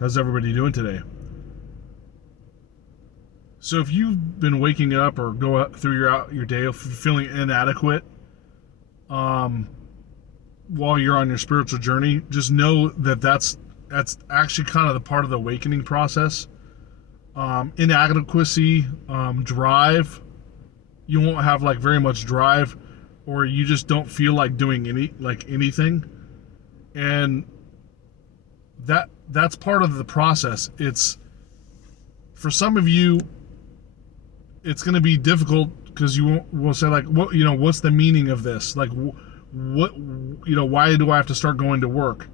How's everybody doing today? So if you've been waking up or go out through your day feeling inadequate, um, while you're on your spiritual journey, just know that that's actually kind of the part of the awakening process. Inadequacy, drive, you won't have like very much drive, or you just don't feel like doing anything, and that's part of the process. It's for some of you, it's going to be difficult because you will say like, what, what's the meaning of this? Like, what, why do I have to start going to work?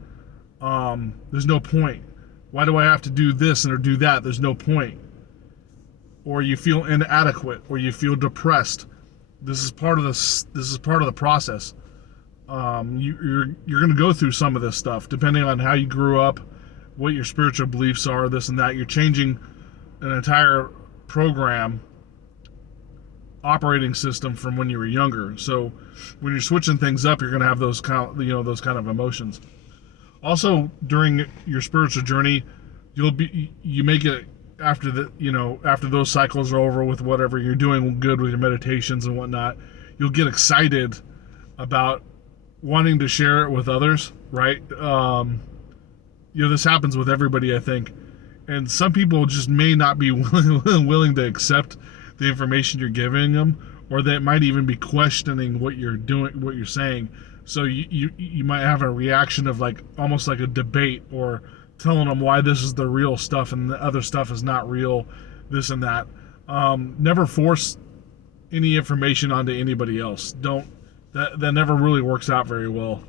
There's no point. Why do I have to do this or do that? There's no point. Or you feel inadequate, or you feel depressed. This is part of this. This is part of the process. You're going to go through some of this stuff depending on how you grew up, what your spiritual beliefs are, this and that. You're changing an entire program, operating system from when you were younger. So when you're switching things up, you're going to have those those kind of emotions. Also, during your spiritual journey, you make it after after those cycles are over with whatever you're doing good with your meditations and whatnot. You'll get excited about wanting to share it with others, right? This happens with everybody, I think, and some people just may not be willing to accept the information you're giving them, or they might even be questioning what you're doing, what you're saying. So you might have a reaction of like almost like a debate, or telling them why this is the real stuff and the other stuff is not real, this and that. Never force any information onto anybody else. Don't. That never really works out very well.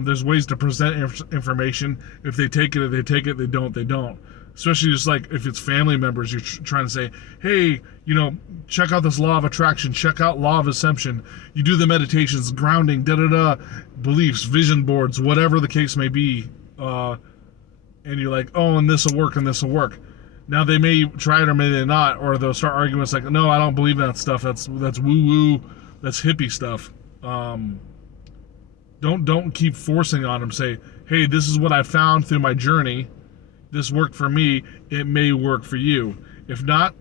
There's ways to present information. If they take it, they take it. They don't, they don't. Especially just like if it's family members, you're trying to say, hey, check out this law of attraction, check out law of assumption. You do the meditations, grounding, beliefs, vision boards, whatever the case may be. And you're like, oh, and this will work, and this will work. Now they may try it or may they not, or they'll start arguing. It's like, no, I don't believe in that stuff. That's woo-woo. That's hippie stuff. Don't keep forcing on them. Say, hey, this is what I found through my journey. This worked for me. It may work for you. If not,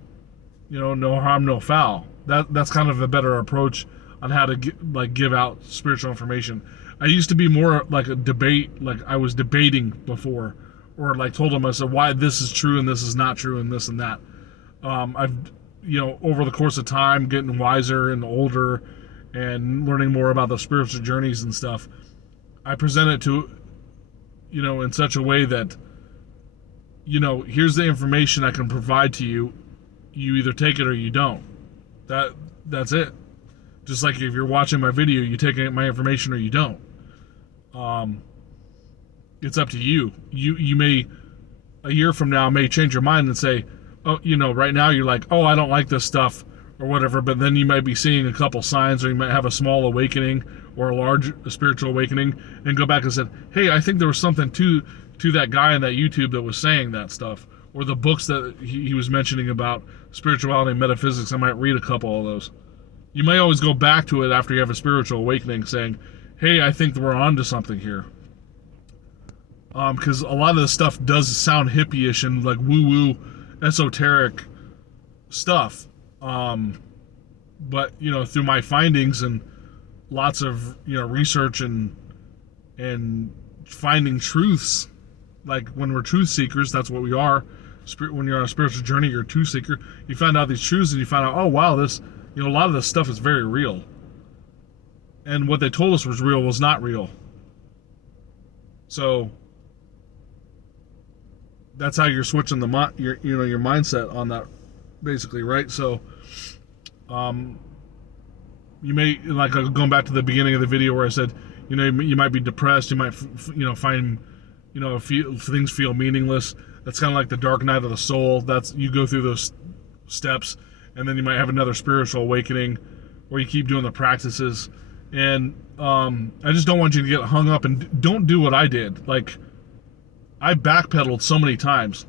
no harm, no foul. That's kind of a better approach on how to give out spiritual information. I used to be more like a debate, like I was debating before, or like told them, I said, why this is true and this is not true and this and that. I've over the course of time, getting wiser and older and learning more about the spiritual journeys and stuff, I present it to in such a way that here's the information I can provide to you. You either take it or you don't. That's it. Just like if you're watching my video, you take my information or you don't. It's up to you. You may, a year from now, may change your mind and say, oh, right now you're like, oh, I don't like this stuff or whatever, but then you might be seeing a couple signs, or you might have a small awakening or a large spiritual awakening, and go back and say, hey, I think there was something to that guy on that YouTube that was saying that stuff, or the books that he was mentioning about spirituality and metaphysics. I might read a couple of those. You may always go back to it after you have a spiritual awakening, saying, hey, I think we're onto something here. Because a lot of this stuff does sound hippie-ish and like woo-woo, esoteric stuff. But through my findings and lots of research and finding truths, like when we're truth seekers, that's what we are. When you're on a spiritual journey, you're a truth seeker. You find out these truths and you find out, oh wow, this a lot of this stuff is very real. And what they told us was real was not real. So that's how you're switching your mindset on that, basically, right? So you may, like, going back to the beginning of the video where I said, you might be depressed, you might find things feel meaningless. That's kind of like the dark night of the soul. That's, you go through those steps, and then you might have another spiritual awakening, or you keep doing the practices. And I just don't want you to get hung up, and don't do what I did. Like, I backpedaled so many times.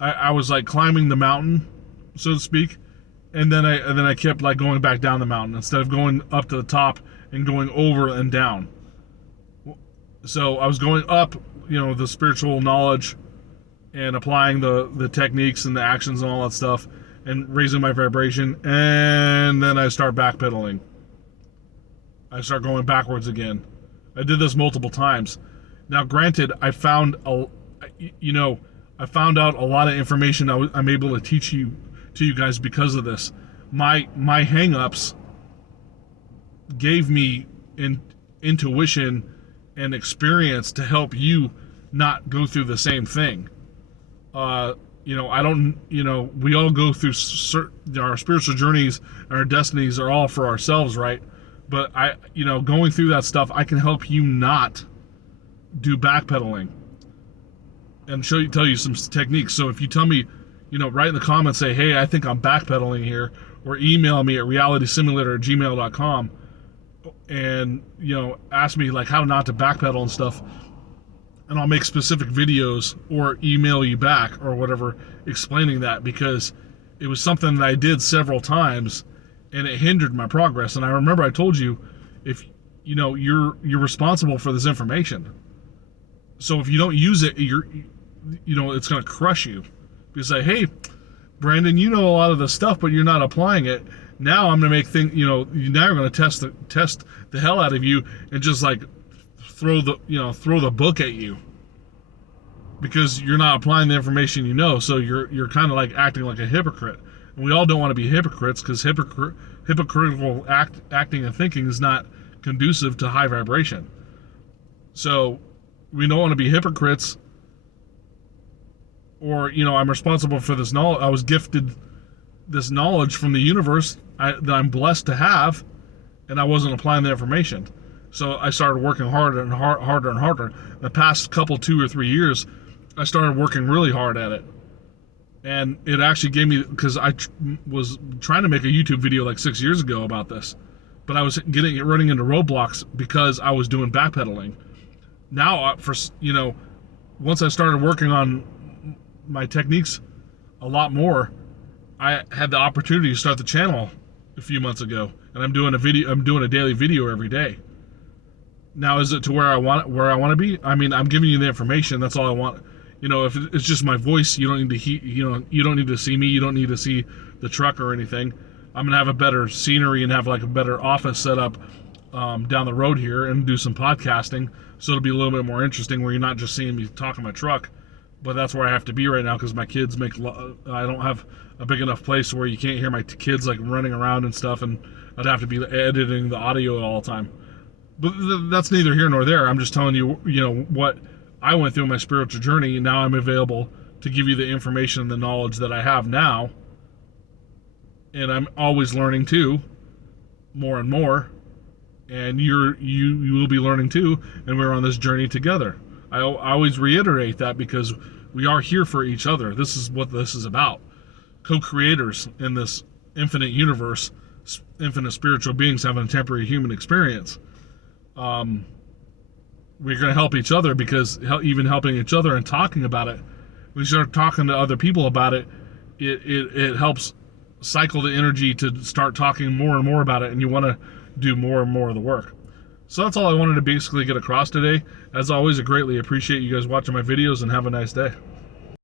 I was like climbing the mountain, so to speak, and then I kept like going back down the mountain instead of going up to the top and going over and down. So I was going up, the spiritual knowledge and applying the techniques and the actions and all that stuff and raising my vibration, and then I start backpedaling. I start going backwards again. I did this multiple times. Now, granted, I found out a lot of information I'm able to teach you guys because of this. My hang-ups gave me intuition and experience to help you not go through the same thing. We all go through our spiritual journeys and our destinies are all for ourselves, right? But going through that stuff, I can help you not do backpedaling and tell you some techniques. So if you tell me, write in the comments, say, hey, I think I'm backpedaling here, or email me at realitysimulator@gmail.com and, ask me like how not to backpedal and stuff. And I'll make specific videos or email you back or whatever explaining that, because it was something that I did several times and it hindered my progress. And I remember I told you, if you're responsible for this information. So if you don't use it, it's going to crush you. Because like, hey, Brandon, you know a lot of this stuff, but you're not applying it. Now I'm going to make things, now you're going to test the hell out of you and just like throw the book at you, because you're not applying the information so you're kind of like acting like a hypocrite. And we all don't want to be hypocrites, because hypocritical acting and thinking is not conducive to high vibration. So we don't want to be hypocrites, or I'm responsible for this knowledge. I was gifted this knowledge from the universe that I'm blessed to have, and I wasn't applying the information. So I started working harder and harder. The past 2 or 3 years, I started working really hard at it. And it actually gave me, because I was trying to make a YouTube video like 6 years ago about this, but I was running into roadblocks because I was doing backpedaling. Now, once I started working on my techniques a lot more, I had the opportunity to start the channel a few months ago, and I'm doing a daily video every day. Now, is it to where I want to be? I mean, I'm giving you the information. That's all I want. If it's just my voice, you don't need to you don't need to see me. You don't need to see the truck or anything. I'm gonna have a better scenery and have like a better office set up down the road here, and do some podcasting. So it'll be a little bit more interesting, where you're not just seeing me talking my truck. But that's where I have to be right now, because my kids I don't have a big enough place where you can't hear my kids like running around and stuff, and I'd have to be editing the audio all the time. But that's neither here nor there. I'm just telling you, what I went through in my spiritual journey, and now I'm available to give you the information and the knowledge that I have now. And I'm always learning too, more and more. And you will be learning too, and we're on this journey together. I always reiterate that, because we are here for each other. This is what this is about. Co-creators in this infinite universe, infinite spiritual beings having a temporary human experience. We're going to help each other, because even helping each other and talking about it, when you start talking to other people about it, it helps cycle the energy to start talking more and more about it, and you want to do more and more of the work. So that's all I wanted to basically get across today. As always, I greatly appreciate you guys watching my videos, and have a nice day.